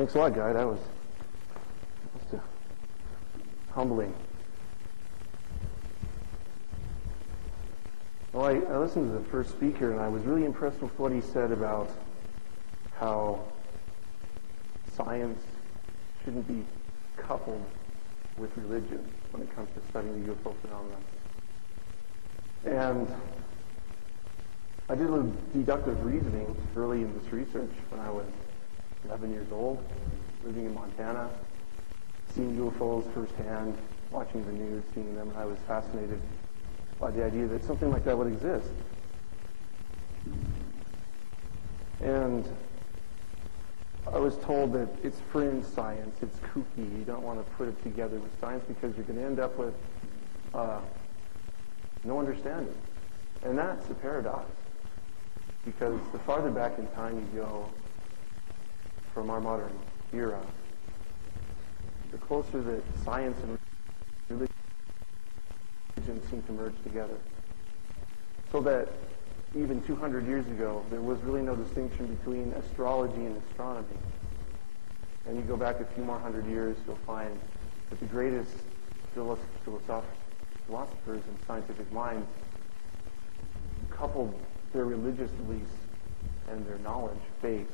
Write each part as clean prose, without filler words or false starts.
Thanks a lot, Guy. That was humbling. Well, I listened to the first speaker, and I was really impressed with what he said about how science shouldn't be coupled with religion when it comes to studying the UFO phenomenon. And I did a little deductive reasoning early in this research when I was 11 years old, living in Montana, seeing UFOs firsthand, watching the news, seeing them, and I was fascinated by the idea that something like that would exist. And I was told that it's fringe science, it's kooky, you don't want to put it together with science because you're going to end up with no understanding. And that's a paradox, because the farther back in time you go from our modern era, the closer that science and religion seem to merge together. So that even 200 years ago, there was really no distinction between astrology and astronomy. And you go back a few more hundred years, you'll find that the greatest philosophers and scientific minds coupled their religious beliefs and their knowledge base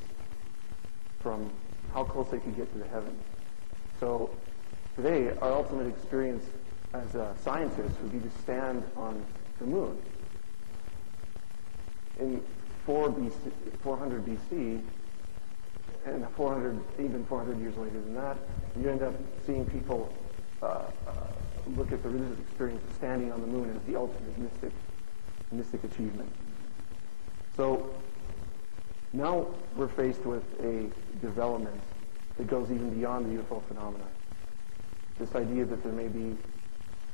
from how close they could get to the heavens. So today, our ultimate experience as a scientist would be to stand on the moon. In 400 BC, and 400 years later than that, you end up seeing people look at the religious experience of standing on the moon as the ultimate mystic achievement. So now we're faced with a development that goes even beyond the UFO phenomenon. This idea that there may be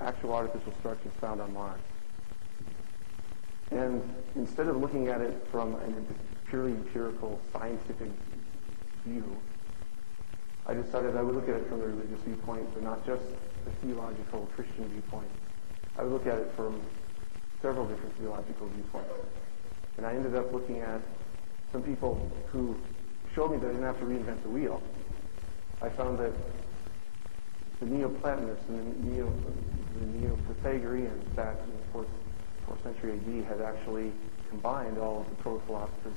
actual artificial structures found on Mars. And instead of looking at it from a purely empirical, scientific view, I decided I would look at it from a religious viewpoint, but not just a theological Christian viewpoint. I would look at it from several different theological viewpoints. And I ended up looking at some people who showed me that I didn't have to reinvent the wheel. I found that the Neoplatonists and the Neo-Pythagoreans back in the 4th century AD had actually combined all of the proto-philosophers,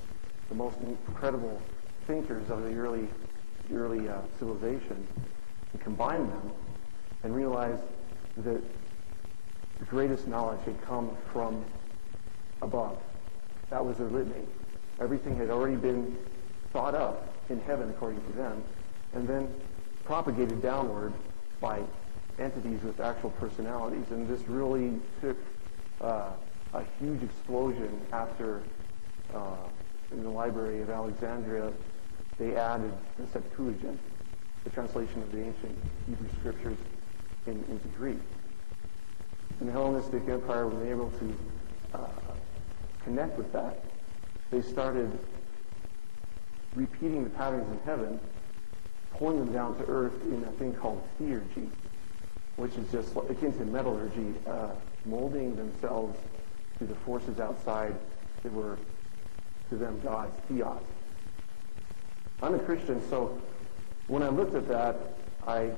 the most incredible thinkers of the early civilization, and combined them and realized that the greatest knowledge had come from above. That was their litany. Everything had already been thought up in heaven, according to them, and then propagated downward by entities with actual personalities. And this really took a huge explosion after, in the Library of Alexandria, they added the Septuagint, the translation of the ancient Hebrew scriptures into Greek. And the Hellenistic Empire, when they were able to connect with that, they started repeating the patterns in heaven, pulling them down to earth in a thing called theurgy, which is just akin to metallurgy, molding themselves to the forces outside that were, to them, God's theos. I'm a Christian, so when I looked at that, I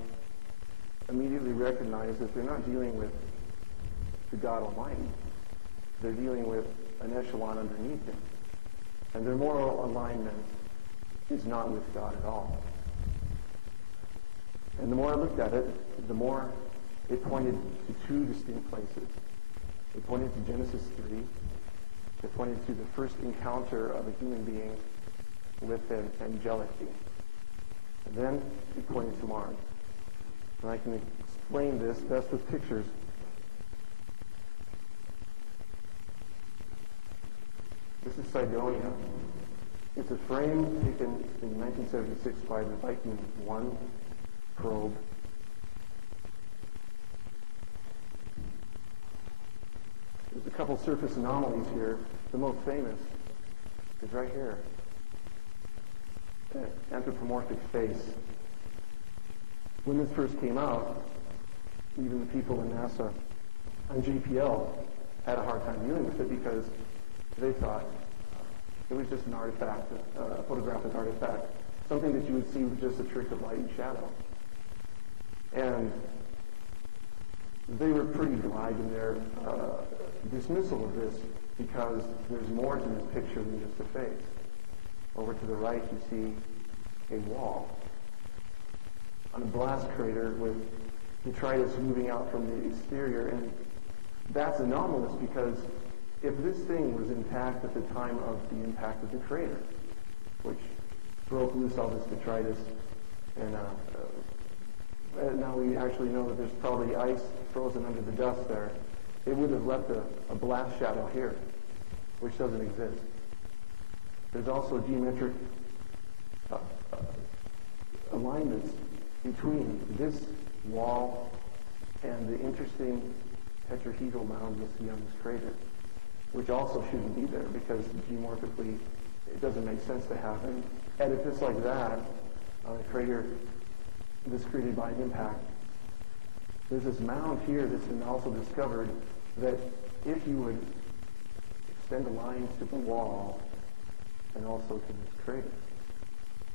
immediately recognized that they're not dealing with the God Almighty. They're dealing with an echelon underneath him. And their moral alignment is not with God at all. And the more I looked at it, the more it pointed to two distinct places. It pointed to Genesis 3. It pointed to the first encounter of a human being with an angelic being. And then it pointed to Mars. And I can explain this best with pictures. This is Cydonia. It's a frame taken in 1976 by the Viking 1 probe. There's a couple surface anomalies here. The most famous is right here. An anthropomorphic face. When this first came out, even the people in NASA and JPL had a hard time dealing with it because they thought it was just an artifact, a photographic artifact something that you would see with just a trick of light and shadow. And they were pretty glad in their dismissal of this because there's more to this picture than just a face. Over to the right, you see a wall on a blast crater with detritus moving out from the exterior. And that's anomalous because if this thing was intact at the time of the impact of the crater, which broke loose all this detritus, and now we actually know that there's probably ice frozen under the dust there, it would have left a blast shadow here, which doesn't exist. There's also geometric alignments between this wall and the interesting tetrahedral mound you'll see on this crater, which also shouldn't be there because geomorphically it doesn't make sense to have an edifice like that on a crater that's created by an impact. There's this mound here that's been also discovered that if you would extend the lines to the wall and also to this crater,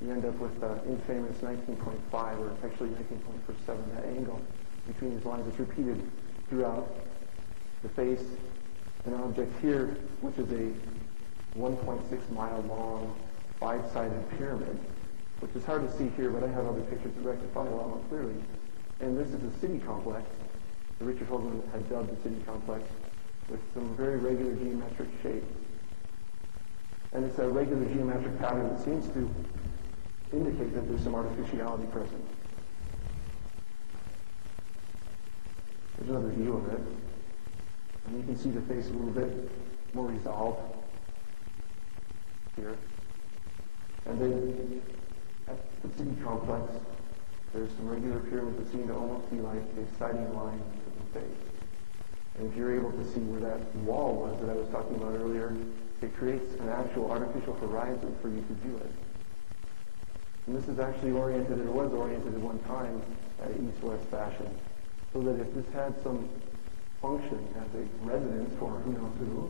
you end up with the infamous 19.5, or actually 19.47, that angle between these lines is repeated throughout the face. An object here, which is a 1.6 mile long, 5-sided pyramid, which is hard to see here, but I have other pictures to rectify a lot more clearly. And this is a city complex. Richard Hoagland had dubbed the city complex with some very regular geometric shapes. And it's a regular geometric pattern that seems to indicate that there's some artificiality present. There's another view of it. And you can see the face a little bit more resolved here. And then at the city complex, there's some regular pyramids that seem to almost be like a sighting line to the face. And if you're able to see where that wall was that I was talking about earlier, it creates an actual artificial horizon for you to view it. And this is actually oriented, or was oriented at one time, east-west fashion, so that if this had some function as a residence for who knows who,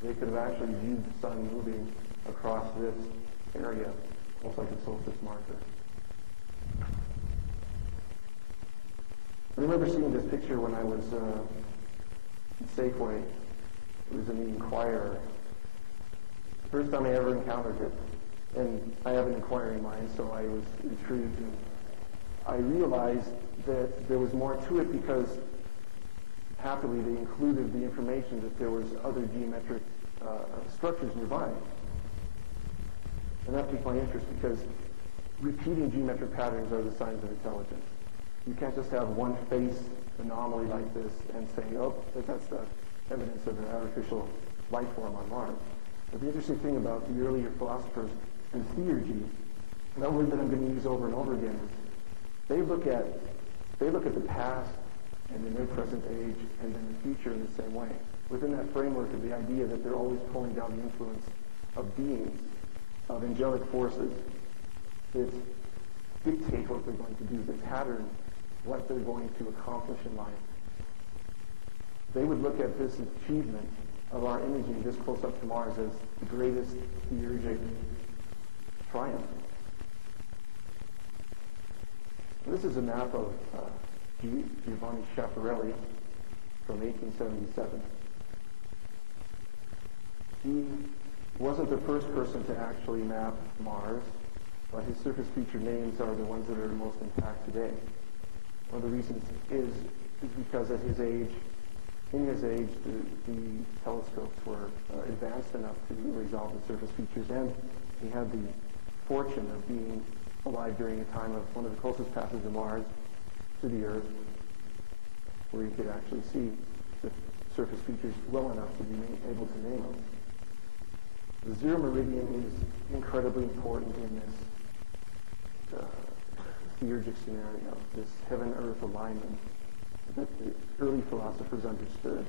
they could have actually viewed the sun moving across this area, almost like a solstice marker. I remember seeing this picture when I was in Safeway. It was in the Inquirer. First time I ever encountered it. And I have an inquiring mind, so I was intrigued. And I realized that there was more to it because, happily, they included the information that there was other geometric structures nearby. And that piqued my interest because repeating geometric patterns are the signs of intelligence. You can't just have one face anomaly like this and say, oh, that's the evidence of an artificial life form on Mars. But the interesting thing about the earlier philosophers and theurgy, that word that I'm going to use over and over again, is they look at the past and then their present age and then the future in the same way. Within that framework of the idea that they're always pulling down the influence of beings, of angelic forces that dictate what they're going to do, that pattern what they're going to accomplish in life. They would look at this achievement of our imaging this close up to Mars as the greatest theurgic triumph. This is a map of Giovanni Schiaparelli from 1877. He wasn't the first person to actually map Mars, but his surface feature names are the ones that are most intact today. One of the reasons is because at his age, in his age, the telescopes were advanced enough to resolve the surface features, and he had the fortune of being alive during a time of one of the closest passes of Mars to the Earth, where you could actually see the surface features well enough to be able to name them. The zero meridian is incredibly important in this theurgic scenario, this heaven-earth alignment that the early philosophers understood.